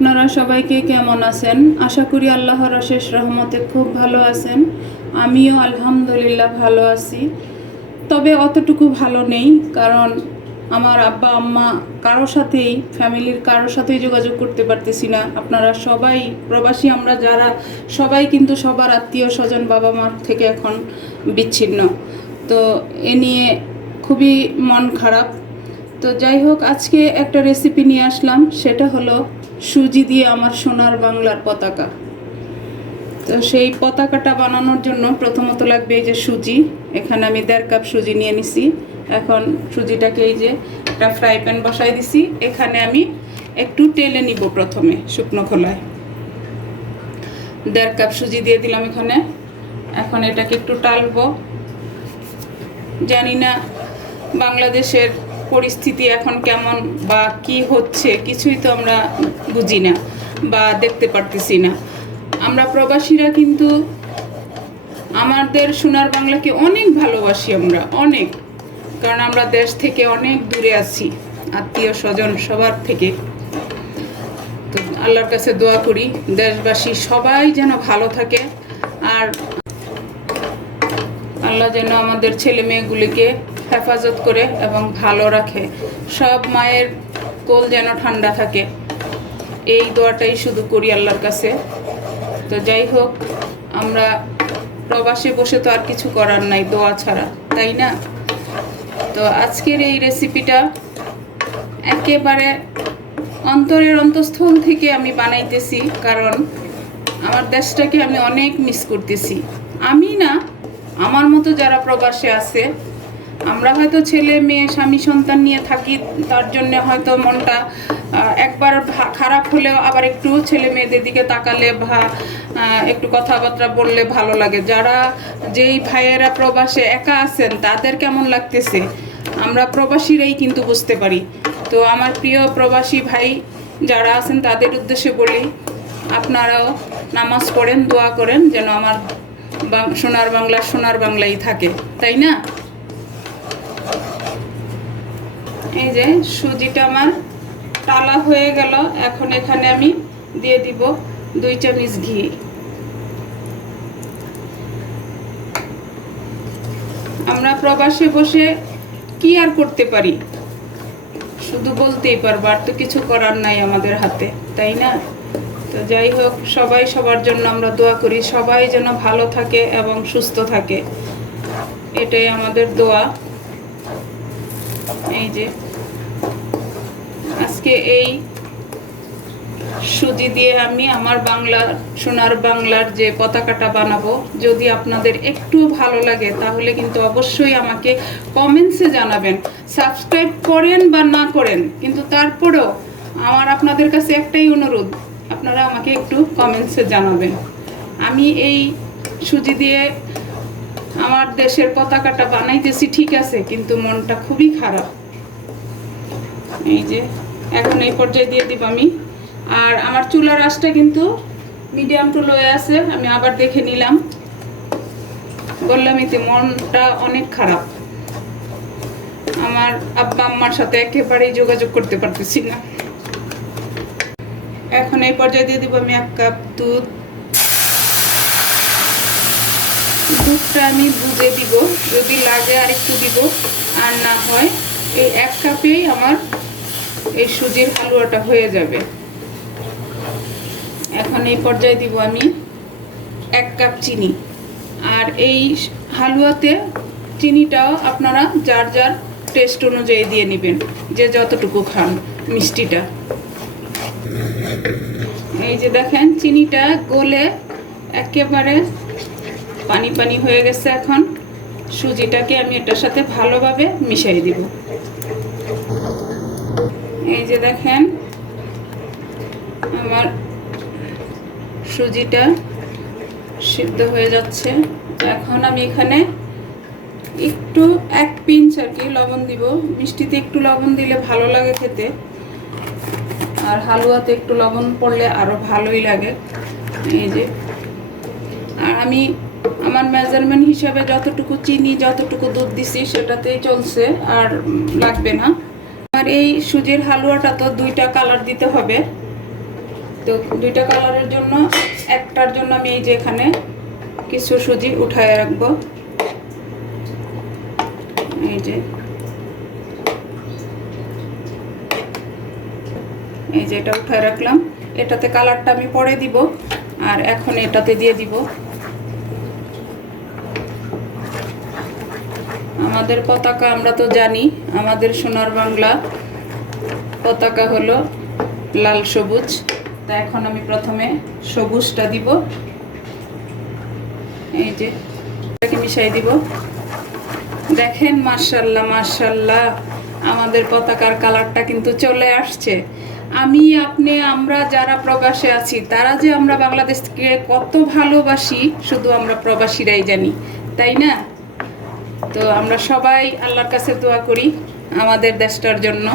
আপনারা সবাইকে কেমন আছেন? আশা করি আল্লাহর অশেষ রহমতে খুব ভালো আছেন। আমিও আলহামদুলিল্লাহ ভালো আছি। তবে অতটুকু ভালো নেই, কারণ আমার আব্বা, আম্মা কারও সাথেই, ফ্যামিলির কারোর সাথেই যোগাযোগ করতে পারতেছি না। আপনারা সবাই প্রবাসী, আমরা যারা, সবাই কিন্তু সবার আত্মীয় স্বজন বাবা মার থেকে এখন বিচ্ছিন্ন। তো এ নিয়ে খুবই মন খারাপ। তো যাই হোক, আজকে একটা রেসিপি নিয়ে আসলাম। সেটা হলো সুজি দিয়ে আমার সোনার বাংলার পতাকা। তো সেই পতাকাটা বানানোর জন্য প্রথমত লাগবে এই যে সুজি। এখানে আমি দেড় কাপ সুজি নিয়ে নিছি। এখন সুজিটাকে এই যে একটা ফ্রাই প্যান বসাই দিছি। এখানে আমি একটু টেলে নিব প্রথমে শুকনো খোলায়। দেড় কাপ সুজি দিয়ে দিলাম এখানে। এখন এটাকে একটু টালবো। জানি না বাংলাদেশের পরিস্থিতি এখন কেমন বা কি হচ্ছে কিছুই তো আমরা বুঝি না বা দেখতে পারতেছি না। আমরা প্রবাসীরা কিন্তু আমাদের সোনার বাংলাকে অনেক ভালোবাসি আমরা, অনেক। কারণ আমরা দেশ থেকে অনেক দূরে আছি, আত্মীয় স্বজন সবার থেকে। তো আল্লাহর কাছে দোয়া করি, দেশবাসী সবাই যেন ভালো থাকে আর আল্লাহ যেন আমাদের ছেলে মেয়েগুলিকে হেফাজত করে এবং ভালো রাখে। সব মায়ের কোল যেন ঠান্ডা থাকে। এই দোয়াটাই শুধু করি আল্লাহর কাছে। তো যাই হোক, আমরা প্রবাসে বসে তো আর কিছু করার নাই, দোয়া ছাড়া, তাই না? তো আজকের এই রেসিপিটা একেবারে অন্তরের অন্তঃস্থল থেকে আমি বানাইতেছি, কারণ আমার দেশটাকে আমি অনেক মিস করতেছি। আমি না, আমার মতো যারা প্রবাসে আছে আমরা হয়তো ছেলে মেয়ে স্বামী সন্তান নিয়ে থাকি তার জন্য হয়তো মনটা একবার খারাপ হলেও আবার একটু ছেলে মেয়েদের দিকে তাকালে আহ, একটু কথাবার্তা বললে ভালো লাগে। যারা যেই ভাইয়েরা প্রবাসে একা আছেন তাদের কেমন লাগতেছে? আমরা প্রবাসীরাই কিন্তু বুঝতে পারি। তো আমার প্রিয় প্রবাসী ভাই যারা আছেন তাদের উদ্দেশ্যে বলি আপনারাও নামাজ পড়েন দোয়া করেন যেন আমার বাং- সোনার বাংলা সোনার বাংলাই থাকে। তাই না? এই যে সুজিটা আমার টালা হয়ে গেল। এখন এখানে আমি দিয়ে দিব দুই চামচ ঘি। আমরা প্রবাসে বসে কি আর করতে পারি? শুধু বলতেই পারব, আর তো কিছু করার নাই আমাদের হাতে, তাই না? তো যাই হোক, সবাই সবার জন্য আমরা দোয়া করি, সবাই যেন ভালো থাকে এবং সুস্থ থাকে। এটাই আমাদের দোয়া। এই যে, আজকে এই সুজি দিয়ে আমি আমার সোনার বাংলার যে পতাকাটা বানাবো, যদি আপনাদের একটু ভালো লাগে, তাহলে কিন্তু অবশ্যই আমাকে কমেন্টসে জানাবেন। সাবস্ক্রাইব করেন বা না করেন, কিন্তু তারপরেও আমার আপনাদের কাছে একটাই অনুরোধ, আপনারা আমাকে একটু কমেন্টসে জানাবেন। আমি এই সুজি দিয়ে আমার দেশের পতাকাটা বানাইতেছি, ঠিক আছে, কিন্তু মনটা খুবই খারাপ। এই যে, এখন এই পর্যায়ে দিয়ে দিব আমি। আর আমার চুলার আঁচটা কিন্তু মিডিয়াম টু লোয়ে আছে, আমি আবার দেখে নিলাম। বললাম তো, মনটা অনেক খারাপ। আমার আব্বা, আম্মার সাথে একেবারেই যোগাযোগ করতে পারতেছি না। এখন এই পর্যায়ে দিয়ে দিব আমি এক কাপ দুধ। দুধটা আমি বুঝে দিব, যদি লাগে আর একটু দিব, আর না হয়, এই এক কাপেই আমার এই সুজির হালুয়াটা হয়ে যাবে। এখন এই পর্যায়ে দিব আমি এক কাপ চিনি। আর এই হালুয়াতে চিনিটাও আপনারা যার যার টেস্ট অনুযায়ী দিয়ে নেবেন, যে যতটুকু খান মিষ্টিটা। এই যে দেখেন, চিনিটা গলে একেবারে পানি পানি হয়ে গেছে এখন। সুজিটাকে আমি এটার সাথে ভালোভাবে মিশিয়ে দিব। এই যে দেখেন, আমার সুজিটা সিদ্ধ হয়ে যাচ্ছে। এখন আমি এখানে একটু এক পিঞ্চ আর কি লবণ দিব। মিষ্টিতে একটু লবণ দিলে ভালো লাগে খেতে। আর হালুয়াতে একটু লবণ পড়লে আরও ভালোই লাগে। এই যে, আর আমি আমার মেজারমেন্ট হিসাবে যতটুকু চিনি, যতটুকু দুধ দিছি, সেটাতেই চলছে আর লাগবে না। আর এই সুজির হালুয়াটা তো দুইটা কালার দিতে হবে। তো দুইটা কালারের জন্য, একটার জন্য আমি এই যে এখানে কিছু সুজি উঠায় রাখব। এই যে। এই যে এটা উঠায় রাখলাম। এটাতে কালারটা আমি পরে দিব, আর এখন এটাতে দিয়ে দিব। আমাদের পতাকা আমরা তো জানি, আমাদের সোনার বাংলা পতাকা হলো লাল সবুজ। তা এখন আমি প্রথমে সবুজটা দিব। এই যে, এটাকে মিশাই দিব। দেখেন মার্শাল্লাহ মার্শাল্লাহ আমাদের পতাকার কালারটা কিন্তু চলে আসছে। আমি, আপনি, আমরা যারা প্রবাসে আছি, তারা যে আমরা বাংলাদেশকে কত ভালোবাসি, শুধু আমরা প্রবাসীরাই জানি, তাই না? তো আমরা সবাই আল্লাহর কাছে দোয়া করি আমাদের দেশটার জন্য।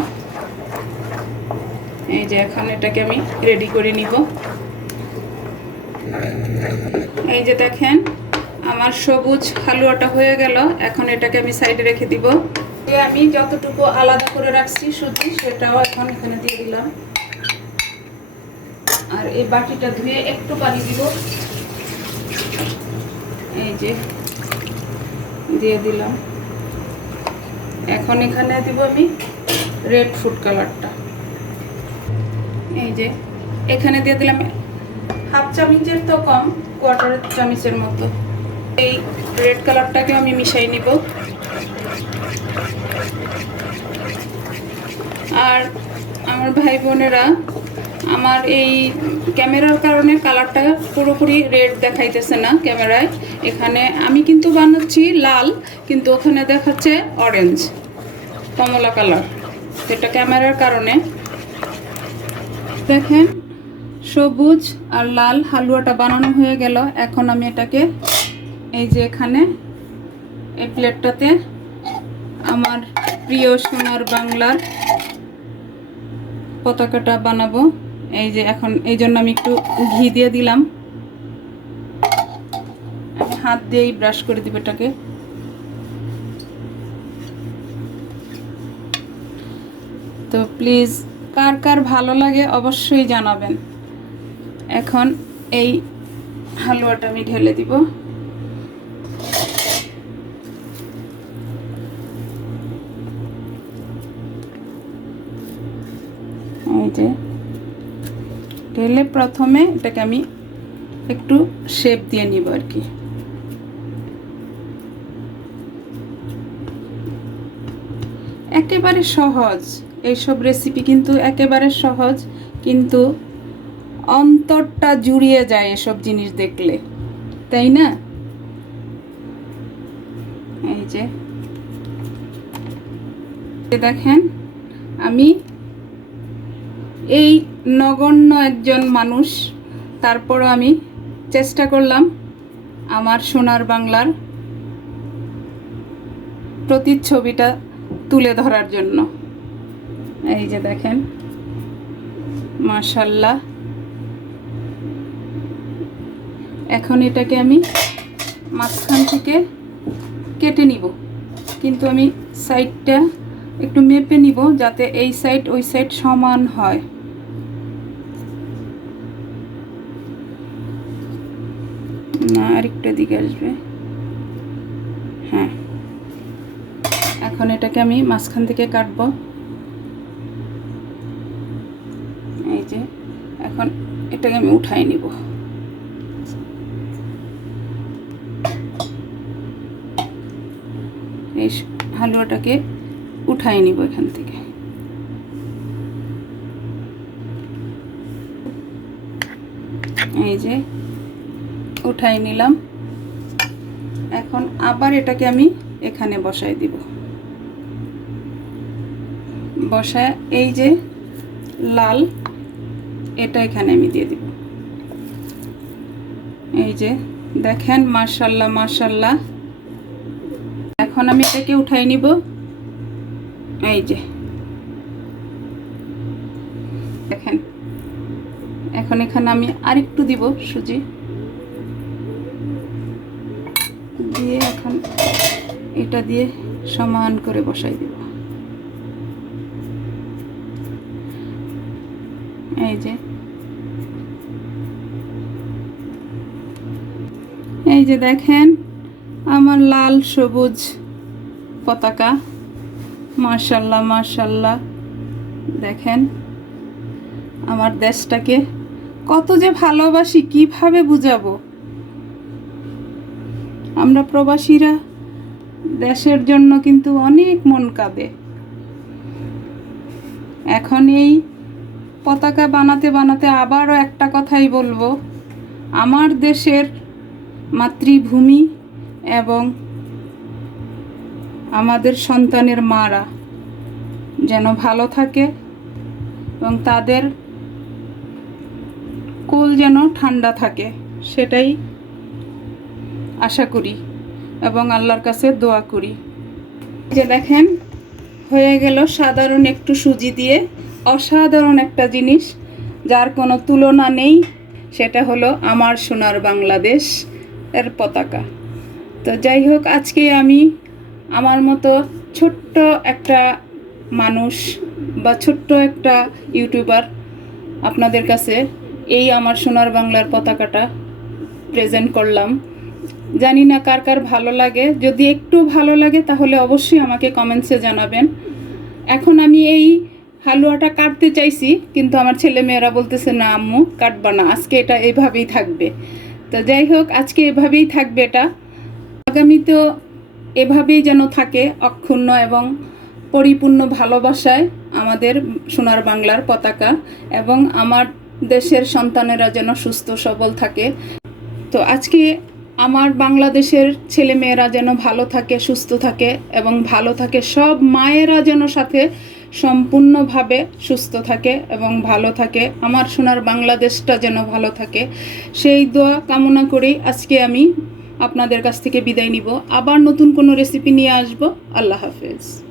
এই যে এখন এটাকে আমি রেডি করে নিব। এই যে দেখেন, আমার সবুজ হালুয়াটা হয়ে গেল। এখন এটাকে আমি সাইডে রেখে দিব। আমি যতটুকু আলাদা করে রাখছি সুজি, সেটাও এখন এখানে দিয়ে দিলাম। আর এই বাটিটা ধুয়ে একটু পানি দিব। এই যে দিয়ে দিলাম। এখন এখানে দিব আমি রেড ফুড কালারটা এই যে, এখানে দিয়ে দিলাম হাফ চামচের তো কম কোয়ার্টার চামচের মতো। এই রেড কালারটাকে আমি মিশাই নিব। আর আমার ভাই বোনেরা আমার এই ক্যামেরার কারণে কালারটা পুরোপুরি রেড দেখাইতেছে না ক্যামেরায়। এখানে আমি কিন্তু বানাচ্ছি লাল, কিন্তু ওখানে দেখাচ্ছে অরেঞ্জ কমলা কালার। এটা ক্যামেরার কারণে। দেখেন, সবুজ আর লাল হালুয়াটা বানানো হয়ে গেল। এখন আমি এটাকে এই যে এখানে, এই প্লেটটাতে আমার প্রিয় সোনার বাংলার পতাকাটা বানাবো। এই যে এখন, এই জন্য আমি একটু ঘি দিয়ে দিলাম। হাত দিয়েই ব্রাশ করে দিব এটাকে। তো প্লিজ, কার কার ভালো লাগে অবশ্যই জানাবেন। এখন এই হালুয়াটা আমি ঢেলে দিব। এই যে ঢেলে প্রথমে এটাকে আমি একটু শেপ দিয়ে নিব আর কি। একেবারে সহজ, এইসব রেসিপি কিন্তু একেবারে সহজ, কিন্তু অন্তরটা জুড়িয়ে যায় এসব জিনিস দেখলে, তাই না? এই যে দেখেন, আমি এই নগণ্য একজন মানুষ। তারপরও আমি চেষ্টা করলাম আমার সোনার বাংলার প্রতিচ্ছবিটা তুলে ধরার জন্য। এই যে দেখেন, মাশাল্লাহ। এখন এটাকে আমি মাঝখান থেকে কেটে নিব। কিন্তু আমি সাইডটা একটু মেপে নিব যাতে এই সাইড ওই সাইড সমান হয়। না, আরেকটা দিকে আসবে। হ্যাঁ। এখন এটাকে আমি মাঝখান থেকে কাটবো। এই যে, এখন এটাকে আমি উঠাই নিব। এই হালুয়াটাকে উঠাই নিব এখান থেকে। এই যে উঠাই নিলাম। এখন আবার এটাকে আমি এখানে বসাই দিব। বসায় এই যে লাল, এটা এখানে আমি দিয়ে দিব। এই যে দেখেন মার্শাল্লাহ মার্শাল্লাহ এখন আমি এটাকে উঠাই নিব। এই যে। দেখেন, এখন এখানে আমি আরেকটু দিব সুজি। দিয়ে এখন এটা দিয়ে সমান করে বসাই দেব। এই যে। এই যে দেখেন, আমার লাল সবুজ পতাকা। মার্শাল্লাহ মার্শাল্লাহ দেখেন, আমার দেশটাকে কত যে ভালোবাসি, কীভাবে বুঝাবো? আমরা প্রবাসীরা দেশের জন্য কিন্তু অনেক মন কাঁদে। এখন এই পতাকা বানাতে বানাতে আবারও একটা কথাই বলব। আমার দেশের মাতৃভূমি এবং আমাদের সন্তানের মারা যেন ভালো থাকে এবং তাদের কোল যেন ঠান্ডা থাকে, সেটাই আশা করি এবং আল্লাহর কাছে দোয়া করি। যে দেখেন, হয়ে গেল সাধারণ একটু সুজি দিয়ে অসাধারণ একটা জিনিস, যার কোনো তুলনা নেই, সেটা হলো আমার সোনার বাংলাদেশ এর পতাকা। তো যাই হোক, আজকে আমি আমার মতো ছোট্ট একটা মানুষ বা ছোট্ট একটা ইউটিউবার আপনাদের কাছে এই আমার সোনার বাংলার পতাকাটা প্রেজেন্ট করলাম। জানি না কার কার ভালো লাগে। যদি একটু ভালো লাগে, তাহলে অবশ্যই আমাকে কমেন্টসে জানাবেন। এখন আমি এই হালুয়াটা কাটতে চাইছি, কিন্তু আমার ছেলে মেয়েরা বলতেছে, না আম্মু, কাটবা না। আজকে এটা এভাবেই থাকবে। তো যাই হোক, আজকে এভাবেই থাকবে এটা। আগামী তো এভাবেই যেন থাকে অক্ষুণ্ণ এবং পরিপূর্ণ ভালোবাসায় আমাদের সোনার বাংলার পতাকা এবং আমার দেশের সন্তানেরা যেন সুস্থ সবল থাকে। তো আজকে আমার বাংলাদেশের ছেলে মেয়েরা যেন ভালো থাকে, সুস্থ থাকে এবং ভালো থাকে, সব মায়েরা যেন সাথে সম্পূর্ণভাবে সুস্থ থাকে এবং ভালো থাকে, আমার সোনার বাংলাদেশটা যেন ভালো থাকে। সেই দোয়া কামনা করেই আজকে আমি আপনাদের কাছ থেকে বিদায় নিব। আবার নতুন কোনো রেসিপি নিয়ে আসব। আল্লাহ হাফেজ।